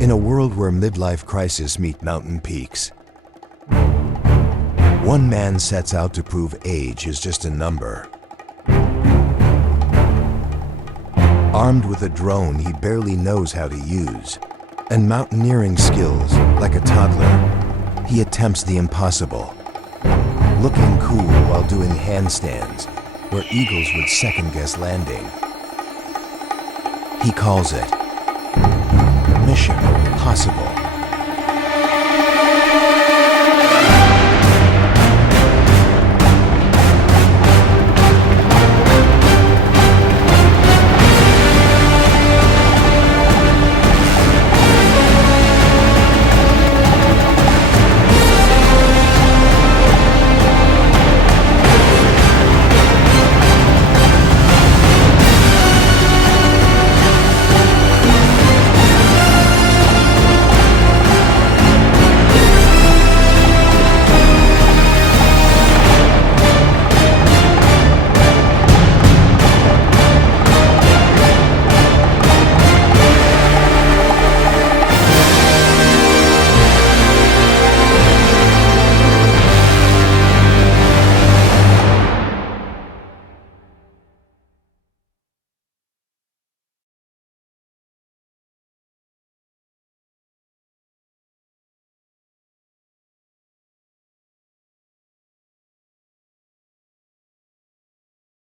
In a world where midlife crises meet mountain peaks, one man sets out to prove age is just a number. Armed with a drone he barely knows how to use, and mountaineering skills like a toddler, he attempts the impossible. Looking cool while doing handstands, where eagles would second-guess landing. He calls it Mission Possible.